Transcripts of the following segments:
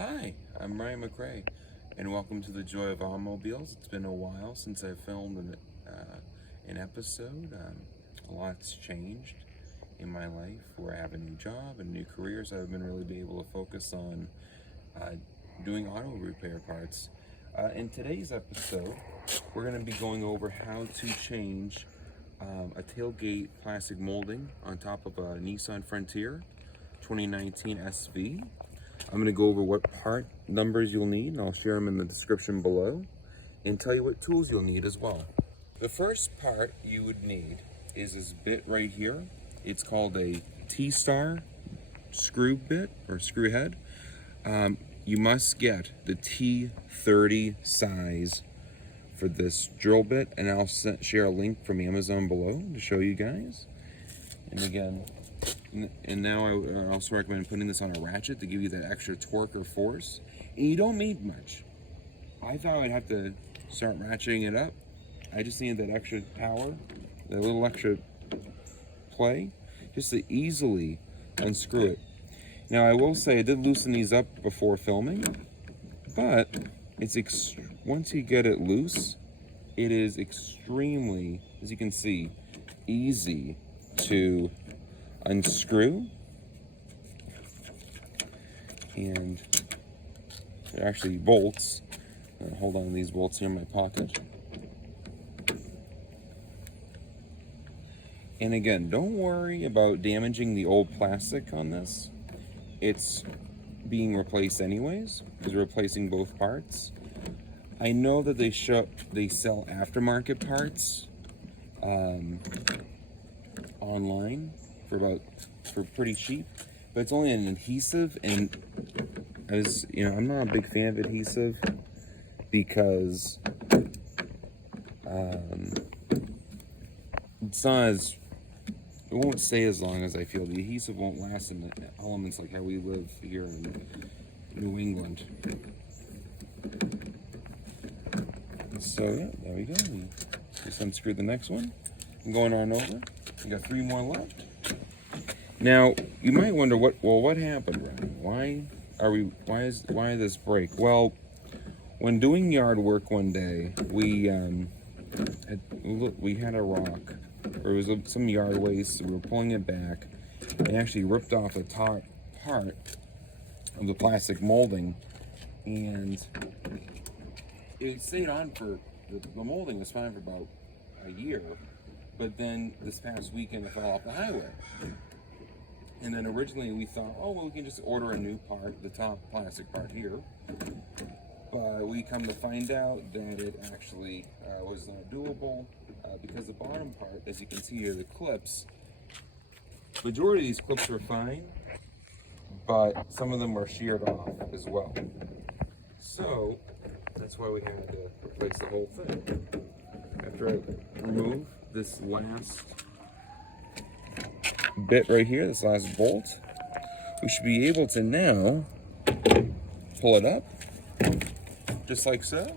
Hi, I'm Ryan McRae, and welcome to the Joy of Automobiles. It's been a while since I filmed an episode. A lot's changed in my life where I have a new job and a new career, so I've been really able to focus on doing auto repair parts. In today's episode, we're going to be going over how to change a tailgate plastic molding on top of a Nissan Frontier 2019 SV. I'm going to go over what part numbers you'll need, and I'll share them in the description below, and tell you what tools you'll need as well. The first part you would need is this bit right here. It's called a T-star screw bit, or screw head. You must get the T30 size for this drill bit, and I'll share a link from Amazon below to show you guys. And again, and now I also recommend putting this on a ratchet to give you that extra torque or force. And you don't need much. I thought I'd have to start ratcheting it up. I just needed that extra power, that little extra play, just to easily unscrew it. Now I will say I did loosen these up before filming, but it's once you get it loose, it is extremely, as you can see, easy to unscrew, and they're actually bolts. Hold on to these bolts here in my pocket. And again, don't worry about damaging the old plastic on this. It's being replaced anyways, because we're replacing both parts. I know that they sell aftermarket parts online for pretty cheap, but it's only an adhesive, and I'm not a big fan of adhesive because it's not as, it won't stay as long as I feel. The adhesive won't last in the elements like how we live here in New England. So yeah, there we go. We just unscrewed the next one. I'm going on over. We got 3 more left. Now you might wonder what happened. Why this break? Well, when doing yard work one day, we had a rock. There was some yard waste. We were pulling it back, and actually ripped off the top part of the plastic molding, and it stayed on for the molding was fine for about a year. But then this past weekend it fell off the highway. And then originally we thought, oh, well, we can just order a new part, the top plastic part here. But we come to find out that it actually was not doable because the bottom part, as you can see here, the clips, majority of these clips were fine, but some of them were sheared off as well. So that's why we had to replace the whole thing. After I remove this last bit right here, this last bolt, we should be able to now pull it up, just like so.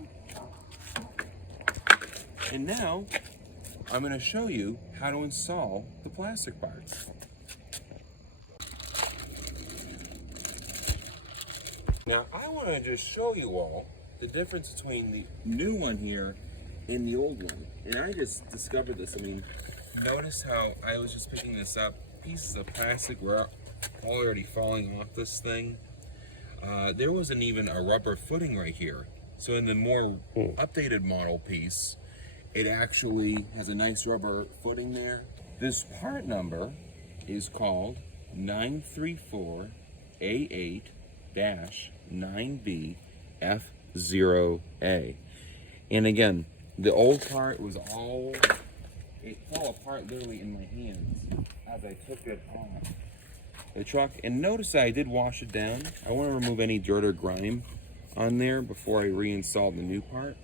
And now I'm going to show you how to install the plastic parts. Now I want to just show you all the difference between the new one here and the old one. And I just discovered this. I mean, notice how I was just picking this up. Pieces of plastic were already falling off this thing. There wasn't even a rubber footing right here. So in the more updated model piece, it actually has a nice rubber footing there. This part number is called 934A8-9BF0A. And again, the old part was it fell apart literally in my hands as I took it off the truck. And notice that I did wash it down. I want to remove any dirt or grime on there before I reinstall the new part.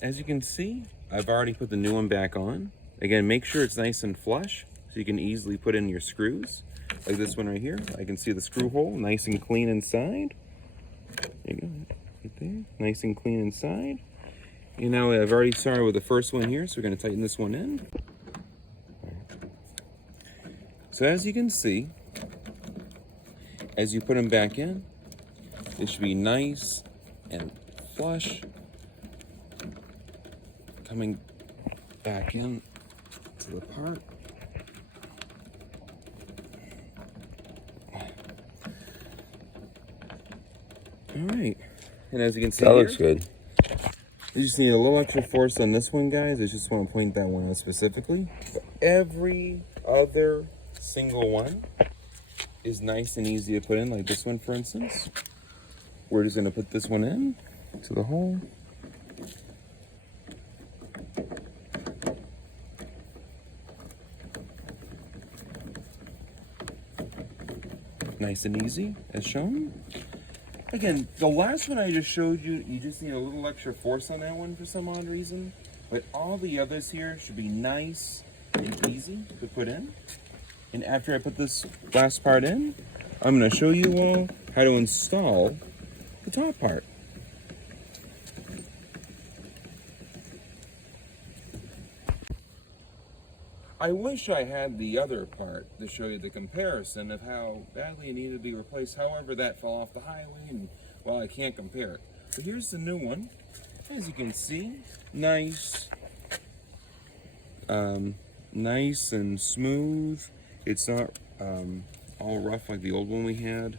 As you can see, I've already put the new one back on. Again, make sure it's nice and flush so you can easily put in your screws. Like this one right here. I can see the screw hole, nice and clean inside. There you go, right there, nice and clean inside. You know, I've already started with the first one here, so we're going to tighten this one in. So as you can see, as you put them back in, It should be nice and flush. Coming back in to the part. Alright, and as you can see that here, looks good. You just need a little extra force on this one, guys. I just want to point that one out specifically. But every other single one is nice and easy to put in, like this one, for instance. We're just going to put this one in to the hole. Nice and easy, as shown. Again, the last one I just showed you, you just need a little extra force on that one for some odd reason. But all the others here should be nice and easy to put in. And after I put this last part in, I'm going to show you all how to install the top part. I wish I had the other part to show you the comparison of how badly it needed to be replaced. However, that fell off the highway, and well, I can't compare it. But here's the new one. As you can see, nice and smooth. It's not all rough like the old one we had,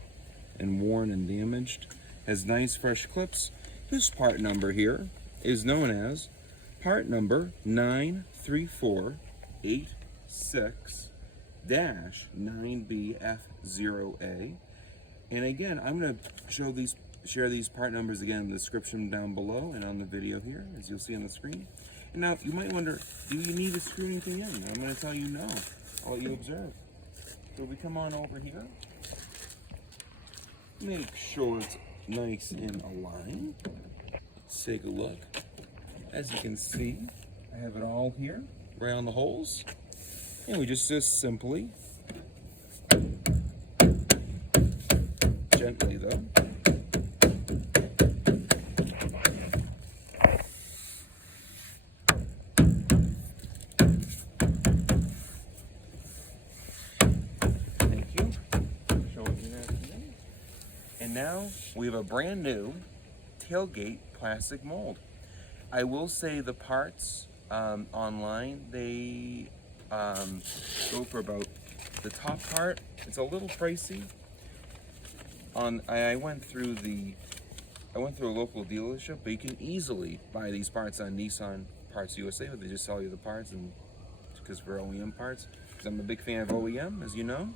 and worn and damaged. Has nice fresh clips. This part number here is known as part number 93486-9BF0A. And again, I'm going to share these part numbers again in the description down below and on the video here, as you'll see on the screen. And now you might wonder, do you need to screw anything in? I'm going to tell you no. I'll let you observe. So we come on over here. Make sure it's nice and aligned. Let's take a look. As you can see, I have it all here, around the holes. And we just simply, gently though, thank you, showing you that today. And now we have a brand new tailgate plastic mold. I will say the parts online, they go for about the top part. It's a little pricey. I went through a local dealership, but you can easily buy these parts on Nissan Parts USA, where they just sell you the parts, and because we're OEM parts. Because I'm a big fan of OEM, as you know.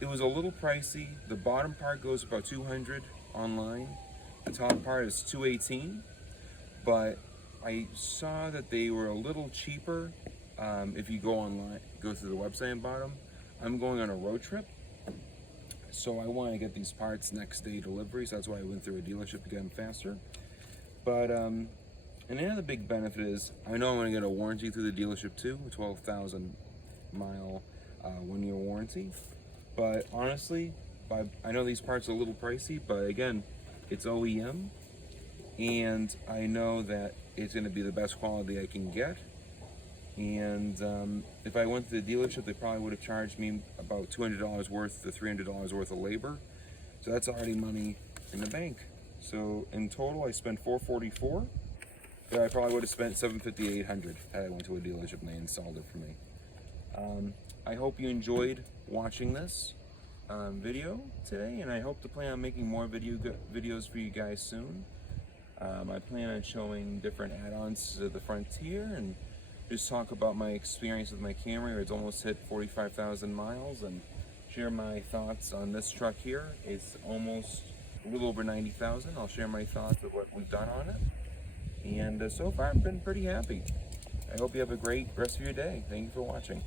It was a little pricey. The bottom part goes about $200 online. The top part is $218, but I saw that they were a little cheaper if you go online, go through the website and buy them. I'm going on a road trip, so I want to get these parts next day delivery, so that's why I went through a dealership to get them faster. But and another big benefit is I know I'm going to get a warranty through the dealership too, a 12,000 mile 1-year warranty. But honestly, I know these parts are a little pricey, but again, it's OEM, and I know that it's going to be the best quality I can get. And if I went to the dealership, they probably would have charged me about $200 worth to $300 worth of labor. So that's already money in the bank. So in total, I spent $444. But I probably would have spent $750, $800 had I went to a dealership and they installed it for me. I hope you enjoyed watching this video today, and I hope to plan on making more videos for you guys soon. I plan on showing different add-ons to the Frontier and just talk about my experience with my Camry, where it's almost hit 45,000 miles, and share my thoughts on this truck here. It's almost a little over 90,000. I'll share my thoughts of what we've done on it. And so far, I've been pretty happy. I hope you have a great rest of your day. Thank you for watching.